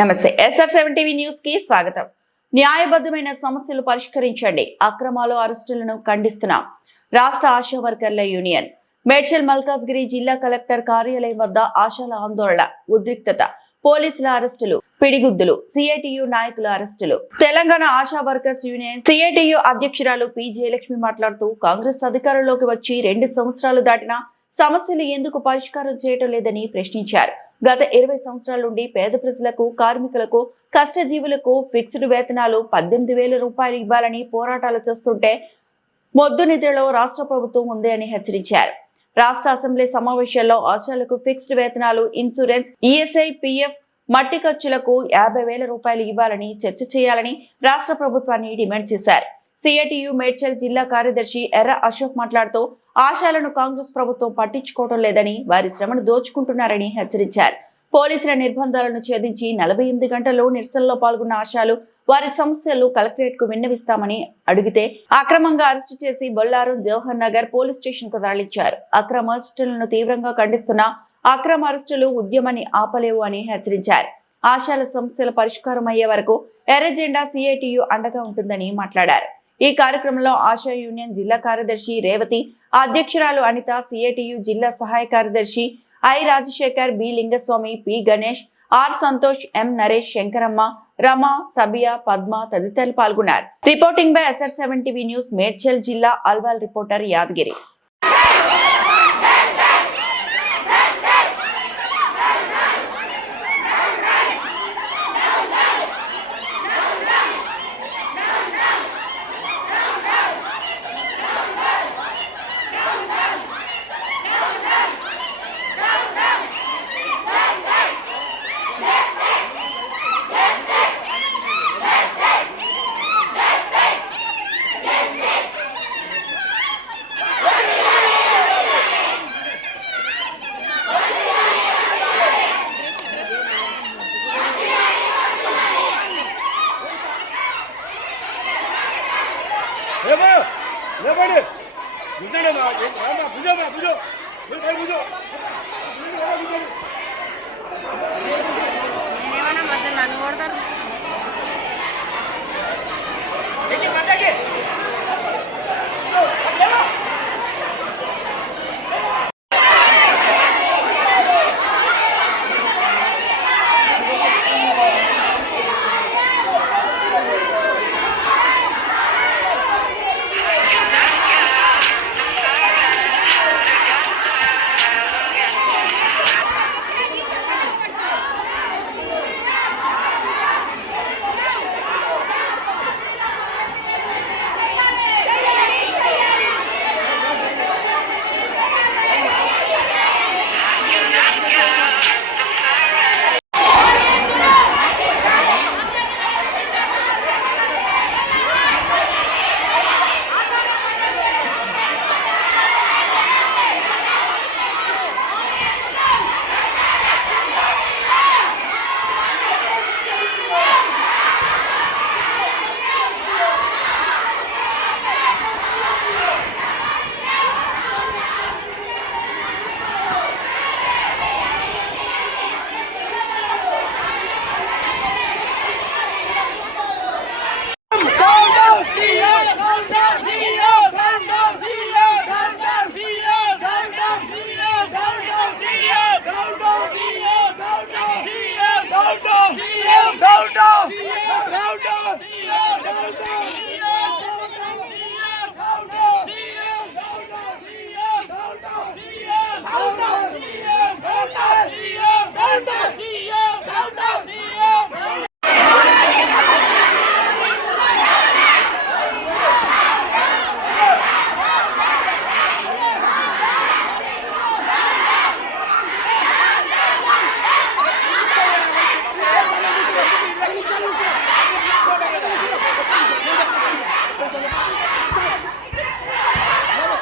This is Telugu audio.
నమస్తే SR7 టీవీ న్యూస్ కి స్వాగతం. న్యాయబద్ధమైన సమస్యలు పరిష్కరించండి. అక్రమాలు అరెస్టులను ఖండిస్తున్నాం. రాష్ట్ర ఆశా వర్కర్ల యూనియన్ మేడ్చల్ మల్కాజ్గిరి జిల్లా కలెక్టర్ కార్యాలయం వద్ద ఆశాల ఆందోళన, ఉద్రిక్తత, పోలీసుల అరెస్టులు, పిడిగుద్దులు, సిఐటియు నాయకుల అరెస్టులు. Telangana ASHA workers union CITU అధ్యక్షురాలు పి జయలక్ష్మి మాట్లాడుతూ కాంగ్రెస్ అధికారంలోకి వచ్చి 2 సంవత్సరాలు దాటినా సమస్యలు ఎందుకు పరిష్కారం చేయటం లేదని ప్రశ్నించారు. గత 20 సంవత్సరాల నుండి పేద ప్రజలకు, కార్మికులకు, కష్టజీవులకు ఫిక్స్డ్ వేతనాలు 18,000 రూపాయలు ఇవ్వాలని పోరాటాలు చేస్తుంటే మొద్దు నిద్రలో రాష్ట్ర ప్రభుత్వం ఉంది అని హెచ్చరించారు. రాష్ట్ర అసెంబ్లీ సమావేశాల్లో ఆశాలకు ఫిక్స్డ్ వేతనాలు, ఇన్సూరెన్స్, ఈఎస్ఐ, పిఎఫ్, మట్టి ఖర్చులకు 50,000 రూపాయలు ఇవ్వాలని చర్చ చేయాలని రాష్ట్ర ప్రభుత్వాన్ని డిమాండ్ చేశారు. సిఐటియు మేడ్చల్ జిల్లా కార్యదర్శి ఎర్ర అశోక్ మాట్లాడుతూ ఆశాలను కాంగ్రెస్ ప్రభుత్వం పట్టించుకోవడం లేదని, వారి శ్రమను దోచుకుంటున్నారని హెచ్చరించారు. పోలీసుల నిర్బంధాలను ఛేదించి 48 గంటల్లో నిరసనలో పాల్గొన్న ఆశాలు వారి సమస్యలు కలెక్టరేట్ కు విన్నవిస్తామని అడిగితే అక్రమంగా అరెస్టు చేసి బొల్లారం, జవహర్ నగర్ పోలీస్ స్టేషన్ కు తరలించారు. అక్రమ అరెస్టులను తీవ్రంగా ఖండిస్తున్న అక్రమ అరెస్టులు ఉద్యమాన్ని ఆపలేవు అని హెచ్చరించారు. ఆశాల సమస్యల పరిష్కారం అయ్యే వరకు ఎర్ర జెండా సిఐటియు అండగా ఉంటుందని మాట్లాడారు. ఈ కార్యక్రమంలో ఆశా యూనియన్ జిల్లా కార్యదర్శి రేవతి, అధ్యక్షురాలు అనిత, సిఐటియు జిల్లా సహాయ కార్యదర్శి I Rajasekhar, B Lingaswamy, P Ganesh, R Santosh, M Naresh, Shankaramma, Rama, Sabiya, Padma తదితరులు పాల్గొన్నారు. Reporting by SR7 TV news, Medchal జిల్లా అల్వాల్ రిపోర్టర్ యాదగిరి. ఏమన్నా మధ్యలో నన్ను కొడతారు.